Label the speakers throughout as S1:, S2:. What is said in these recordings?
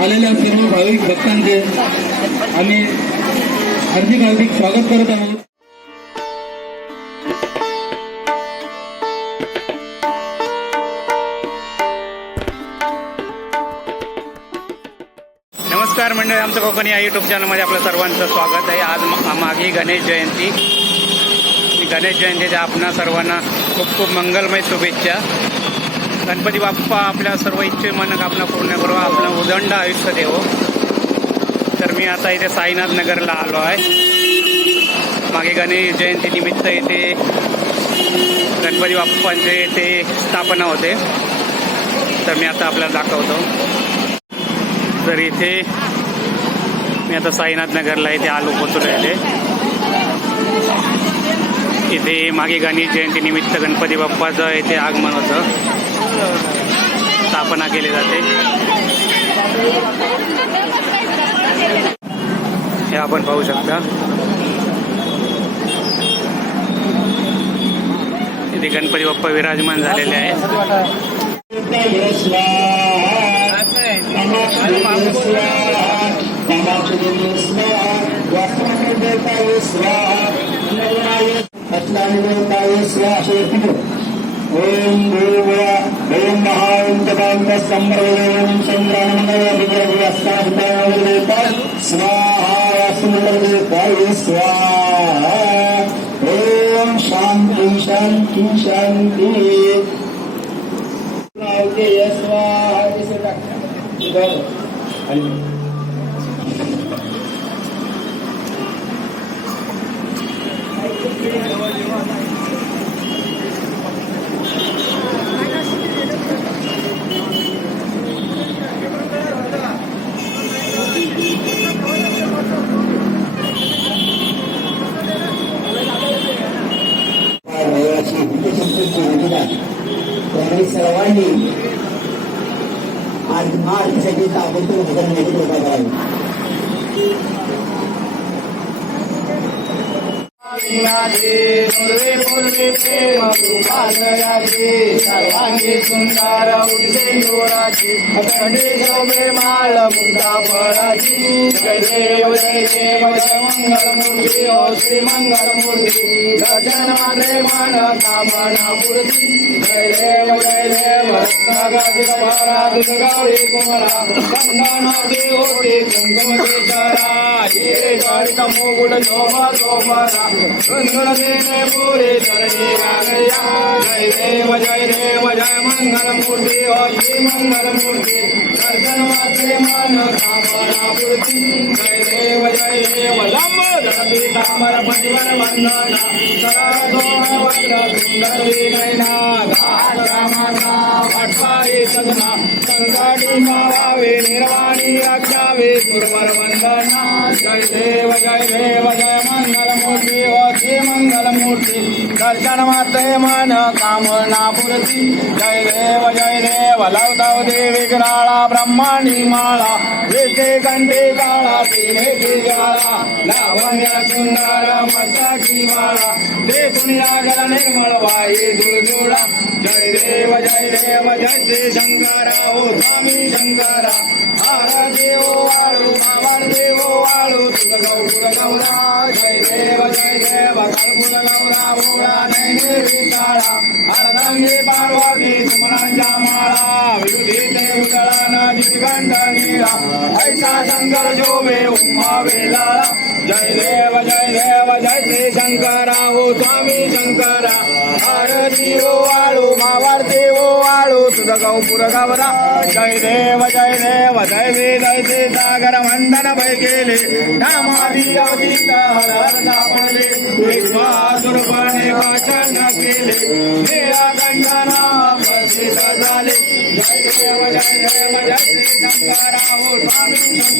S1: आलेल्या सर्व भाविक भक्तांचे आम्ही हार्दिक हार्दिक स्वागत करत आहोत.
S2: नमस्कार मंडळी आमचं कोकणी या युट्यूब चॅनलमध्ये आपलं सर्वांचं स्वागत आहे. आज मागे गणेश जयंती. गणेश जयंतीच्या आपणा सर्वांना खूप खूप मंगलमय शुभेच्छा. गणपती बाप्पा आपल्या सर्व इच्छे मनक आपण पूर्ण करू. आपलं उदंड आयुष्य देव. तर मी आता इथे साईनाथ नगरला आलो आहे. मागे गणेश जयंती निमित्त इथे गणपती बाप्पांचे इथे स्थापना होते. तर मी आता आपल्याला दाखवतो. तर इथे मी आता साईनाथ नगरला इथे आलो पोचलो इथे इथे मागे गणेश जयंती निमित्त गणपती बाप्पाचं इथे आगमन होतं. स्थापना केली जाते. हे आपण पाहू शकता. इथे गणपती बाप्पा विराजमान झालेले आहेत.
S3: శ్రీకాంత సంప్రదాయం చంద్రానందేత స్వాహాసుమృత స్వాహ ఓం శాంతి శాంతి శాంతి di tahun itu bukan itu berbagai. Amin.
S4: पूर्वे पूर्वे प्रेम कृपालयाचे सर्वांगी सुंदर उठले जोराची अखंडे शोभे माळ मुद्दा फळाची जय देव जय देव जय मंगलमूर्ती ओ श्री मंगलमूर्ती दर्शन मात्रे मन कामना मूर्ती जय देव जय देव रत्नागती भरा दुर्गौरी कुमरा. कंगन देवोटी कुंकुम केशरा ये का मोगुड़ शोभा शोभरा सुंदर देने पूरे धरणी रागया जय देव जय देव जय मंगल मूर्ति और दर्शन मात्रे मन कामना पूर्ति जय देव जय देव. लंब धरती तामर परिवर वंदना. सराधोण वक्र सुंदर विनयना घाट रामाना भटवारी सदना संकटी मावावे निर्वाणी अक्षावे गुरुवर वंदना. जय देव जय देव जय मंगल मूर्ति मंगलमूर्ती श्री मंगल मूर्ति दर्शन मात्रे मन कामना पूर्ती जय देव जय देव लवदव देवी ग्राळा ब्रह्मांडी माळा वेसे कंठे काळा तिने लावण्य सुंदर मसाची माळा ते पुण्या गणे मळवाई दुर्जुळा जय देव जय देव जय श्री शंकरा ओ स्वामी शंकरा। हार देव वाळू मावळ देव वाळू तुझ गौर गौरा जय देव जय देव कल्पुर गौरा भोळा नैने विशाळा अर्धांगी पार्वती सुमनांच्या माळा विरुधी ते उजळा नदी गंध नीळा ऐसा शंकर जोबे उमा वेलाळा जय देव जय देव जय श्री शंकरा हो वाळू गौपुर गौरा जय देव जय देव जय वे सागर मंडन भय गेले नामादी अवधीत हर सापडले विश्वासुरपणे भाषण केले। गंडना प्रसिद्ध झाले। जय देव जय देव जय श्री स्वामी।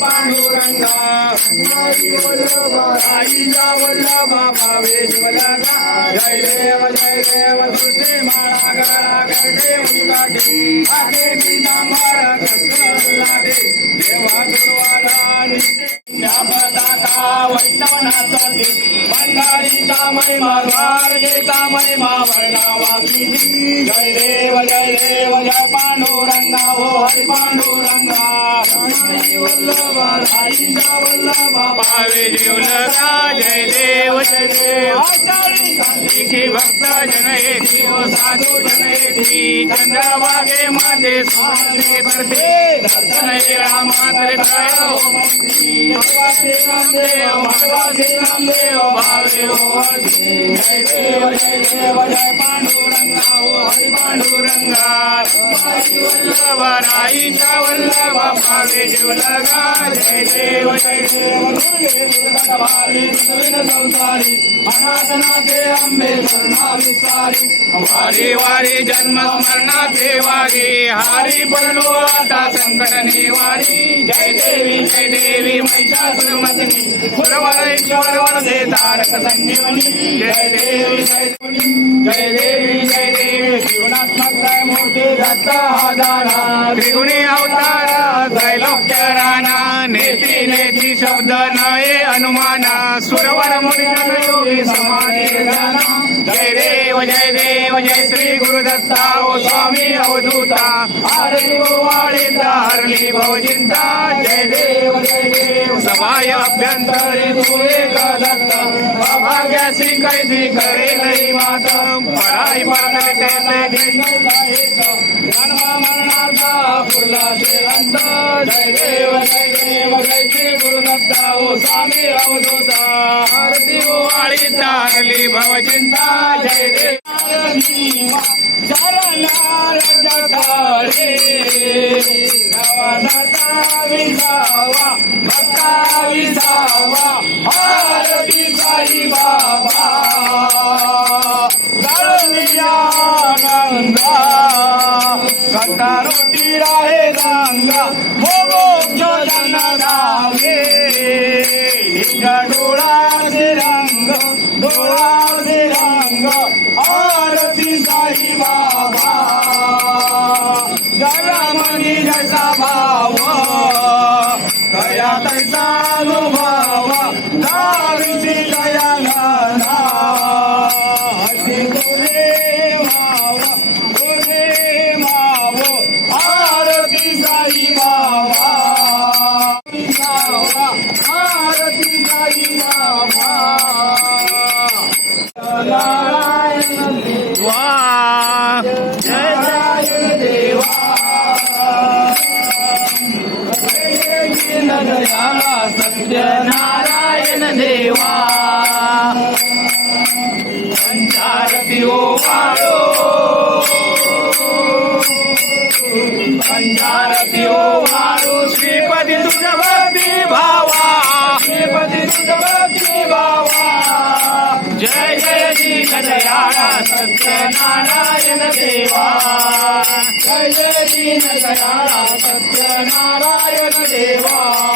S4: पांडुरंगा आई वल्लभ आईचा वल्लभ भावे शिवलगा जय देव जय देव तुझे माळा गळा करते मुलाटे आगे पितांबर कसलाटे देवा दुर्वाला नित्य ज्ञापदाता वैष्णवनाचा ते बंधारीचा महिमा द्वारकेचा महिमा वर्णावा किती जय देव जय देव जय पांडुरंगा हो हरी पांडुरंगा
S2: भावे जीवलगा जय देव जय देव. एकी भक्त जन येती ओ साधू जन येती चंद्रभागे मध्ये स्वाने करते दर्शन येळा मात्र तळय हो मुक्ती
S4: भगवान रामदेव भगवान रामदेव भावे हो हरी. जय देव जय देव जय पांडुरंगा हो हरी पांडुरंगा आई वल्लभ
S2: वल्लभराईचा वल्लभ भावे जीवलगा जय देव जय देव
S4: दुर्गे दुर्गतभारी दुर्विन संसारी अनाथनाथे अंबे करुणा विस्तारी
S2: वारी वारी जन्म स्मरणाचे वारी हारी पडलो आता संकट निवारी जय देवी जय देवी महिषासुरमर्दिनी सुरवरेश्वर वरदे तारक संजीवनी जय देवी जय देवी
S4: जय देवी जय देवी. शिवनात्मक जय मूर्ती दत्त हजारा
S2: त्रिगुणी अवतार नेती शब्द नये अनुमाना सुरवर मुनी योगी समाने जय देव जय देव जय श्री गुरुदत्ता. ओ स्वामी अवधूता हरली गोवाळीता हरली भवजिंता. जय देव जय देव समाय अभ्यंतरी तू एक दत्त अभाग्यासी कैसी करे नाही मात पराई परते ते
S4: जन्म मरणाचा फुरला ते अंत जय देव जय देव जय श्री गुरुदत्ता. ओ स्वामी अवधूता.
S2: आरती गोवाळी तारली भवचिंता जय देव
S4: शरणार जगारे नवदता विसावा भक्ता विसावा. आरती साई बाबा. कंटारोटी राहे गंगा. हो जन धागे डोळा रंग डोळा दयाला सत्यनारायण देवा. पंचारती ओ वाळो. पंचारती ओ वाळो.
S2: श्रीपती तुझ भक्ती भावा.
S4: श्रीपती तुझ भक्ती बाबा
S2: जय जय दीन दयाळा
S4: सत्यनारायण देवा. जय जय दीन दयाळा सत्यनारायण देवा.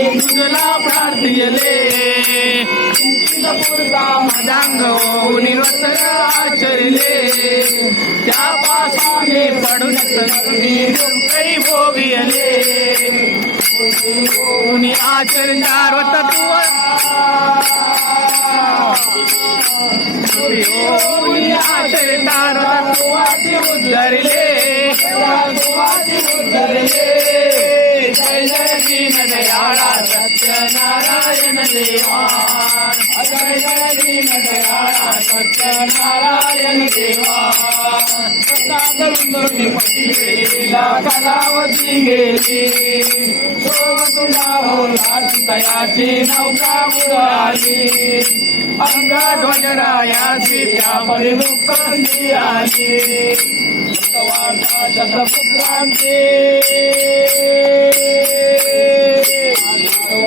S4: साथे तुझला पुरता
S2: मदांग निवत
S4: त्या पासाने
S2: पडून काही भोगियले
S4: कोणी आचरणार तत्व कोणी आचरणार तत्वाची उद्धरले दयाळा सत्यनारायण देवा जय जय दीन दयाळा सत्यनारायण देवा गेला कलावती गेली सोम तुला होला तयाची नौका बुडाली अंगा ध्वजरायाची त्या परिमुखी आली वार्ता शतपुत्रांची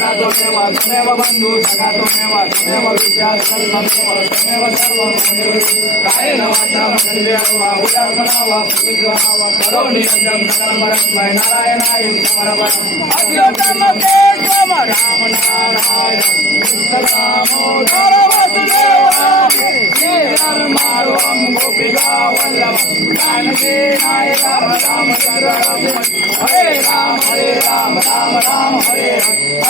S4: माता पिता त्वमेव त्वमेव बंधू सखा त्वमेव त्वमेव विद्या त्वमेव त्वमेव सर्वं कायेन वाचा मनसेन वा उदात्मना वा प्रकृतिर्वा वा करोमि यज्ञं सकलपरस्मै नारायणाय समर्पणम् अद्यतन केशव राम नारायण दामोदर वसुदेव माधवं गोपिका वल्लभं जानकी नायक राम राम हरे राम हरे राम राम राम हरे हरे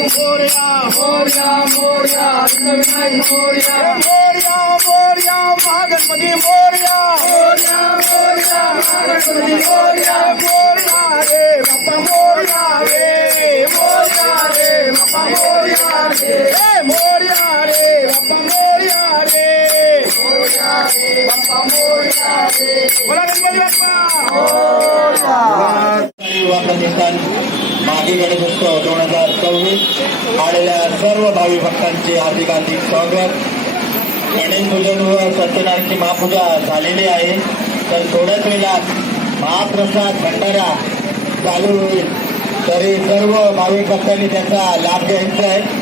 S4: मोरया मोरया मोरया वंदविनायक मोरया. मोरया मोरया महागणपती मोरया. मोरया मोरया महागणपती मोरया. मोरया रे बाप्पा मोरया रे. मोरया रे बाप्पा मोरया रे. मोरया रे बाप्पा मोरया रे. मोरया रे बाप्पा मोरया रे. बोला गणपती बाप्पा.
S3: युवा माजी गणेशोत्सव दोन हजार सव्वीस आलेल्या सर्व भावी भक्तांचे हार्दिक हार्दिक स्वागत. गणेश पूजन व सत्यनारायणची महापूजा झालेली आहे. तर थोड्याच वेळात महाप्रसाद भंडारा चालू होईल. तरी सर्व भाविक भक्तांनी त्याचा लाभ घ्यायचा आहे.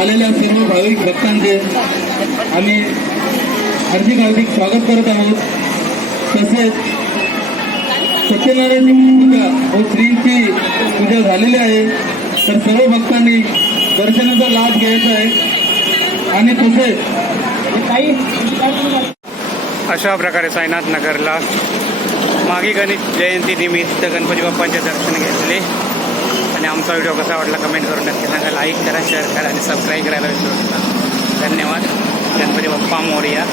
S1: आलेल्या सर्व भाविक भक्तांचे आम्ही हार्दिक हार्दिक स्वागत करत आहोत. तसेच सत्यनारायणची पूजा व श्रींची पूजा झालेली आहे. तर सर्व भक्तांनी दर्शनाचा लाभ घ्यायचा आहे. आणि तसेच
S4: अशा प्रकारे साईनाथ नगरला मागी गणित जयंती निमित्त गणपती बाप्पांचे दर्शन घेतले. आणि आमचा व्हिडिओ कसा वाटला कमेंट करून नक्की सांगा. लाईक करा शेअर करा आणि सबस्क्राईब करायला विसरू नका. धन्यवाद. गणपती बाप्पा मोर्या.